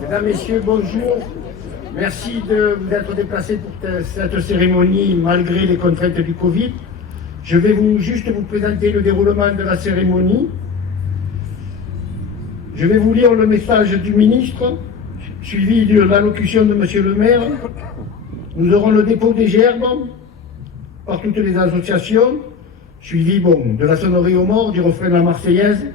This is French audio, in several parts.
Mesdames, Messieurs, bonjour. Merci de vous être déplacés pour cette cérémonie malgré les contraintes du Covid. Je vais juste vous présenter le déroulement de la cérémonie. Je vais vous lire le message du ministre, suivi de l'allocution de Monsieur le maire. Nous aurons le dépôt des gerbes par toutes les associations, suivi de la sonnerie aux morts, du refrain de la Marseillaise,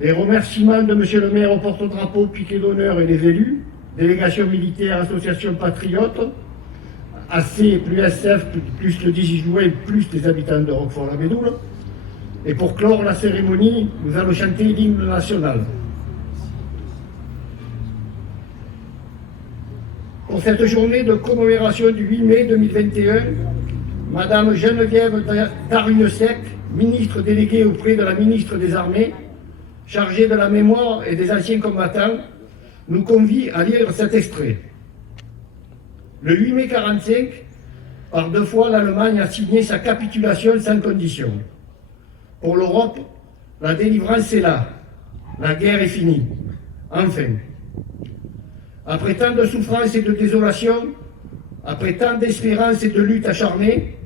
les remerciements de Monsieur le maire au porte-drapeau, piquet d'honneur et les élus, délégation militaire, association patriote, AC plus SF plus le 18 juin plus les habitants de Roquefort-la-Bédoule. Et pour clore la cérémonie, nous allons chanter l'hymne national. Pour cette journée de commémoration du 8 mai 2021, Madame Geneviève Darrieussecq, ministre déléguée auprès de la ministre des Armées, chargée de la mémoire et des anciens combattants, nous convie à lire cet extrait. Le 8 mai 1945, par deux fois, l'Allemagne a signé sa capitulation sans condition. Pour l'Europe, la délivrance est là. La guerre est finie. Enfin. Après tant de souffrances et de désolation, après tant d'espérance et de lutte acharnée,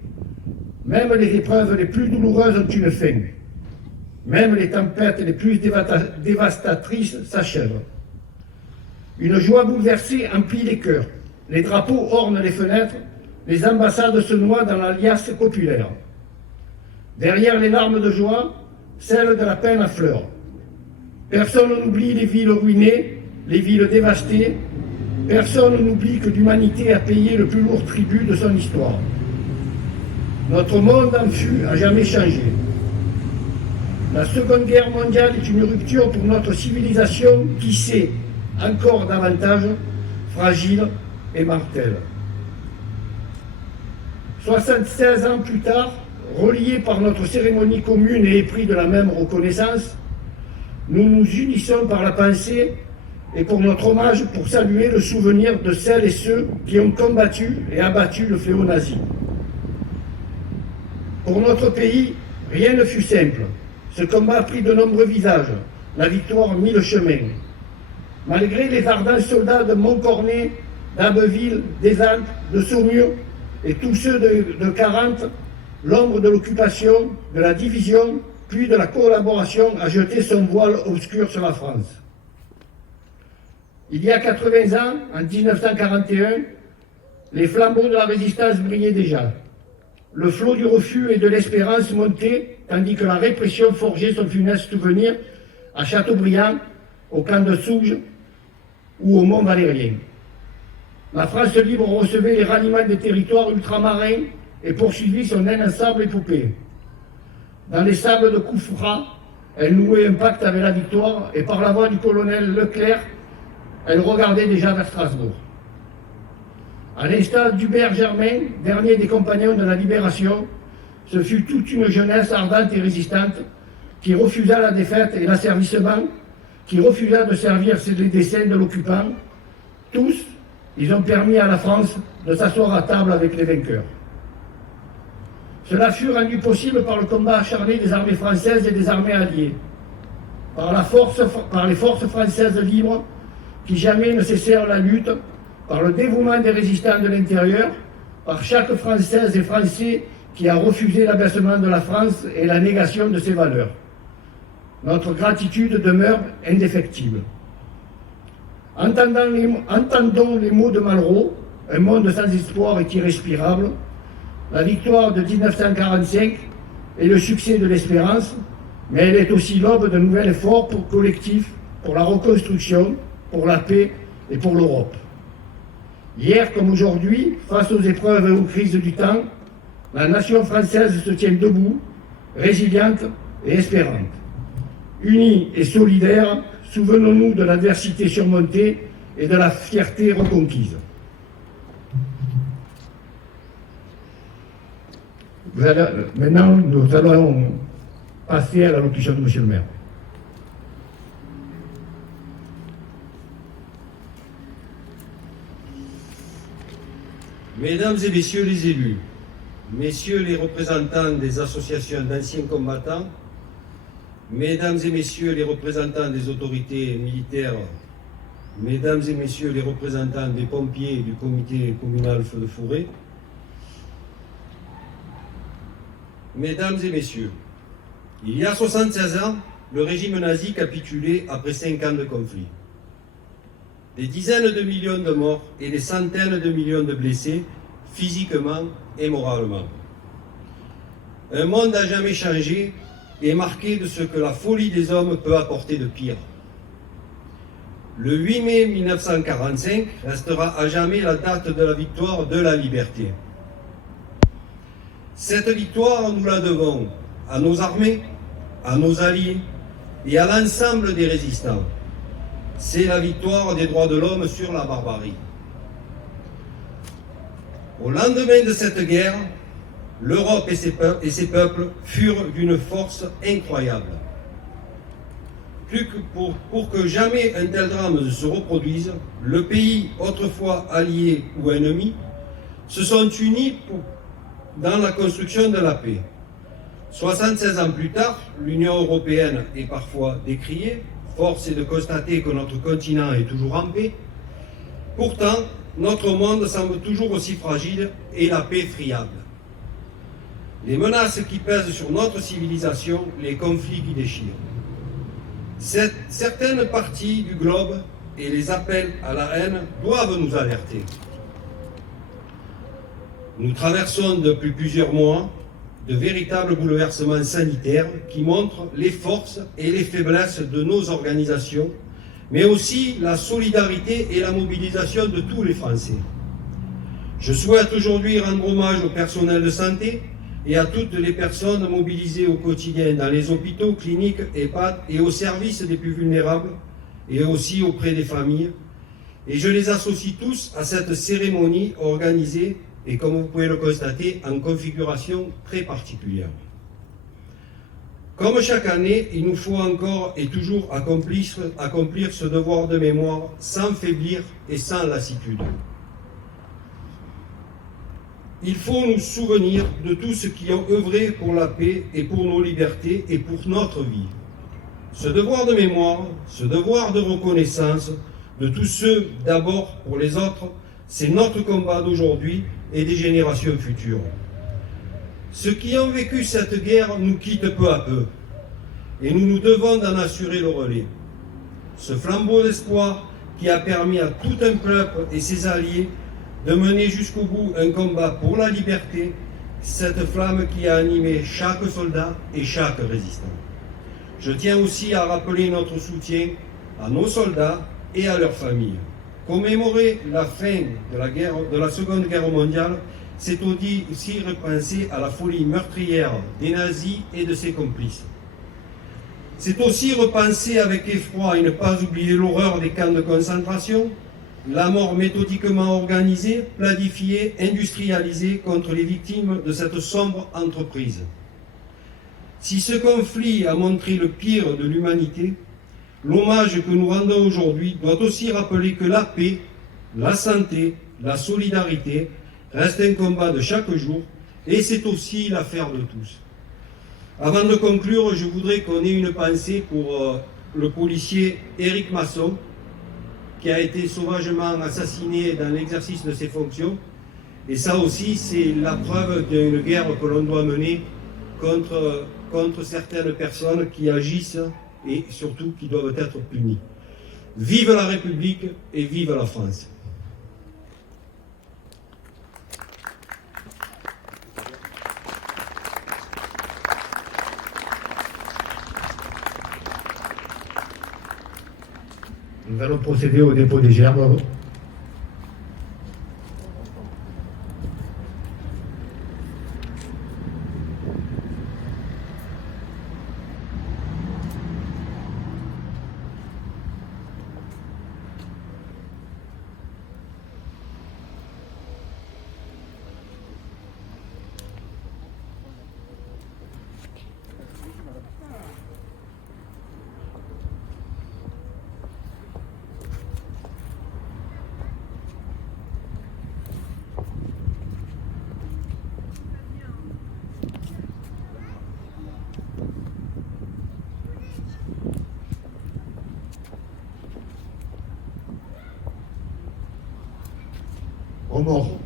même les épreuves les plus douloureuses ont une fin. Même les tempêtes les plus dévastatrices s'achèvent. Une joie bouleversée emplit les cœurs. Les drapeaux ornent les fenêtres, les ambassades se noient dans la liasse populaire. Derrière les larmes de joie, celles de la peine affleurent. Personne n'oublie les villes ruinées, les villes dévastées. Personne n'oublie que l'humanité a payé le plus lourd tribut de son histoire. Notre monde en fut à jamais changé. La Seconde Guerre mondiale est une rupture pour notre civilisation qui s'est, encore davantage, fragile et mortelle. 76 ans plus tard, reliés par notre cérémonie commune et épris de la même reconnaissance, nous nous unissons par la pensée et pour notre hommage pour saluer le souvenir de celles et ceux qui ont combattu et abattu le fléau nazi. Pour notre pays, rien ne fut simple. Ce combat a pris de nombreux visages. La victoire mit le chemin. Malgré les ardents soldats de Montcornet, d'Abbeville, des Alpes, de Saumur et tous ceux de 40, l'ombre de l'occupation, de la division, puis de la collaboration a jeté son voile obscur sur la France. Il y a 80 ans, en 1941, les flambeaux de la résistance brillaient déjà. Le flot du refus et de l'espérance montait, tandis que la répression forgeait son funeste souvenir à Châteaubriand, au camp de Souges ou au Mont-Valérien. La France libre recevait les ralliements des territoires ultramarins et poursuivit son inlassable épopée. Dans les sables de Koufra, elle nouait un pacte avec la victoire et par la voix du colonel Leclerc, elle regardait déjà vers Strasbourg. À l'instar d'Hubert Germain, dernier des compagnons de la Libération, ce fut toute une jeunesse ardente et résistante qui refusa la défaite et l'asservissement, qui refusa de servir les desseins de l'occupant. Tous, ils ont permis à la France de s'asseoir à table avec les vainqueurs. Cela fut rendu possible par le combat acharné des armées françaises et des armées alliées, par les forces françaises libres qui jamais ne cessèrent la lutte, par le dévouement des résistants de l'intérieur, par chaque Française et Français qui a refusé l'abaissement de la France et la négation de ses valeurs. Notre gratitude demeure indéfectible. Entendons les mots de Malraux, un monde sans espoir est irrespirable. La victoire de 1945 est le succès de l'espérance, mais elle est aussi l'aube d'un nouvel effort collectif pour la reconstruction, pour la paix et pour l'Europe. Hier comme aujourd'hui, face aux épreuves et aux crises du temps, la nation française se tient debout, résiliente et espérante. Unie et solidaire, souvenons-nous de l'adversité surmontée et de la fierté reconquise. Maintenant, nous allons passer à l'allocution de Monsieur le maire. Mesdames et messieurs les élus, messieurs les représentants des associations d'anciens combattants, mesdames et messieurs les représentants des autorités militaires Mesdames et Messieurs les représentants des pompiers et du comité communal feu de forêt, Mesdames et Messieurs, il y a 76 ans, le régime nazi capitulait après 5 ans de conflit. Des dizaines de millions de morts et des centaines de millions de blessés, physiquement et moralement. Un monde à jamais changé et marqué de ce que la folie des hommes peut apporter de pire. Le 8 mai 1945 restera à jamais la date de la victoire de la liberté. Cette victoire, nous la devons à nos armées, à nos alliés et à l'ensemble des résistants. C'est la victoire des droits de l'homme sur la barbarie. Au lendemain de cette guerre, l'Europe et ses peuples furent d'une force incroyable. Plus que pour que jamais un tel drame se reproduise, le pays, autrefois allié ou ennemi, se sont unis dans la construction de la paix. 76 ans plus tard, l'Union européenne est parfois décriée. Force est de constater que notre continent est toujours en paix. Pourtant, notre monde semble toujours aussi fragile et la paix friable. Les menaces qui pèsent sur notre civilisation, les conflits qui déchirent. Certaines parties du globe et les appels à la haine doivent nous alerter. Nous traversons depuis plusieurs mois de véritables bouleversements sanitaires qui montrent les forces et les faiblesses de nos organisations, mais aussi la solidarité et la mobilisation de tous les Français. Je souhaite aujourd'hui rendre hommage au personnel de santé et à toutes les personnes mobilisées au quotidien dans les hôpitaux, cliniques, EHPAD et au service des plus vulnérables et aussi auprès des familles. Et je les associe tous à cette cérémonie organisée et, comme vous pouvez le constater, en configuration très particulière. Comme chaque année, il nous faut encore et toujours accomplir ce devoir de mémoire sans faiblir et sans lassitude. Il faut nous souvenir de tous ceux qui ont œuvré pour la paix et pour nos libertés et pour notre vie. Ce devoir de mémoire, ce devoir de reconnaissance de tous ceux d'abord pour les autres, c'est notre combat d'aujourd'hui et des générations futures. Ceux qui ont vécu cette guerre nous quittent peu à peu et nous nous devons d'en assurer le relais. Ce flambeau d'espoir qui a permis à tout un peuple et ses alliés de mener jusqu'au bout un combat pour la liberté, cette flamme qui a animé chaque soldat et chaque résistant. Je tiens aussi à rappeler notre soutien à nos soldats et à leurs familles. Commémorer la fin de la Seconde Guerre mondiale, c'est aussi repenser à la folie meurtrière des nazis et de ses complices. C'est aussi repenser avec effroi et ne pas oublier l'horreur des camps de concentration, la mort méthodiquement organisée, planifiée, industrialisée contre les victimes de cette sombre entreprise. Si ce conflit a montré le pire de l'humanité, l'hommage que nous rendons aujourd'hui doit aussi rappeler que la paix, la santé, la solidarité restent un combat de chaque jour et c'est aussi l'affaire de tous. Avant de conclure, je voudrais qu'on ait une pensée pour le policier Éric Masson, qui a été sauvagement assassiné dans l'exercice de ses fonctions. Et ça aussi, c'est la preuve d'une guerre que l'on doit mener contre certaines personnes qui agissent et surtout qui doivent être punies. Vive la République et vive la France! Nous allons procéder au dépôt des gerbes. aux morts.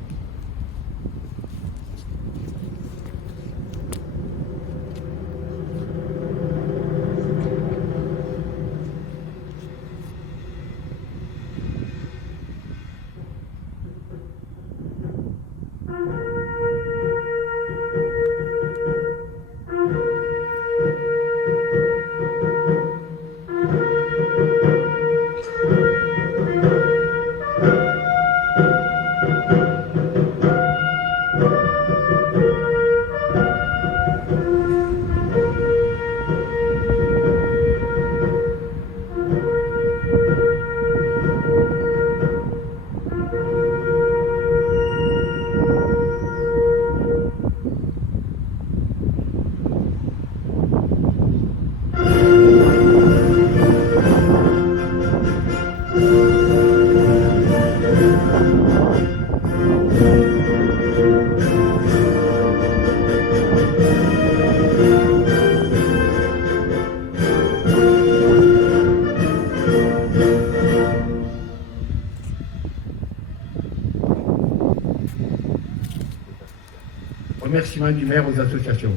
Remerciements du maire aux associations.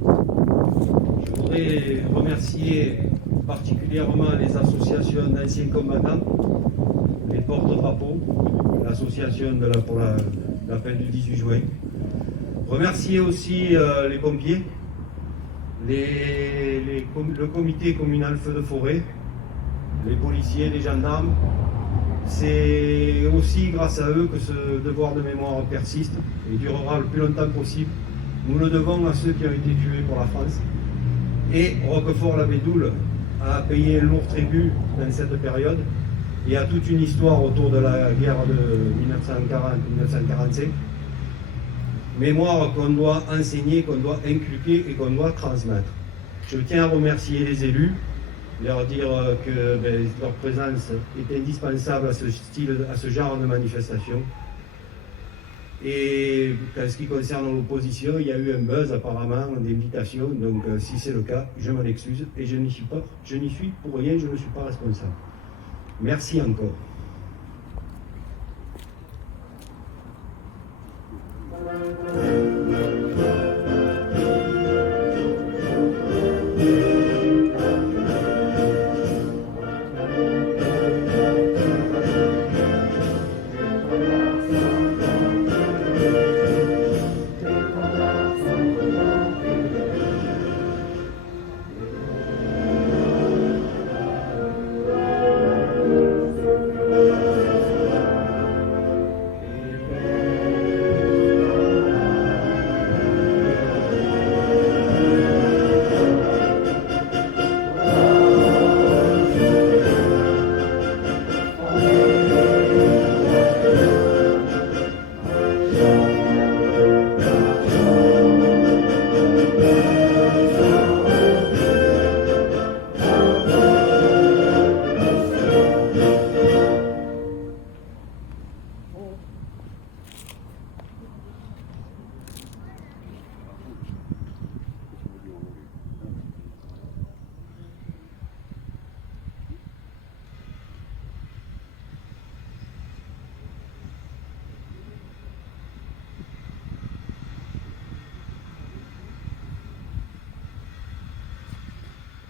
Je voudrais remercier particulièrement les associations d'anciens combattants, les porte-drapeaux, l'association pour l'appel du 18 juin. Remercier aussi les pompiers, le comité communal feu de forêt, les policiers, les gendarmes. C'est aussi grâce à eux que ce devoir de mémoire persiste et durera le plus longtemps possible. Nous le devons à ceux qui ont été tués pour la France. Et Roquefort-la-Bédoule a payé un lourd tribut dans cette période et a toute une histoire autour de la guerre de 1940-1945. Mémoire qu'on doit enseigner, qu'on doit inculquer et qu'on doit transmettre. Je tiens à remercier les élus, leur dire que leur présence est indispensable à ce genre de manifestation. Et en ce qui concerne l'opposition, il y a eu un buzz apparemment d'invitation, donc si c'est le cas, je m'en excuse et je n'y suis pour rien, je ne suis pas responsable. Merci encore.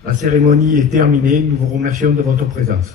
La cérémonie est terminée. Nous vous remercions de votre présence.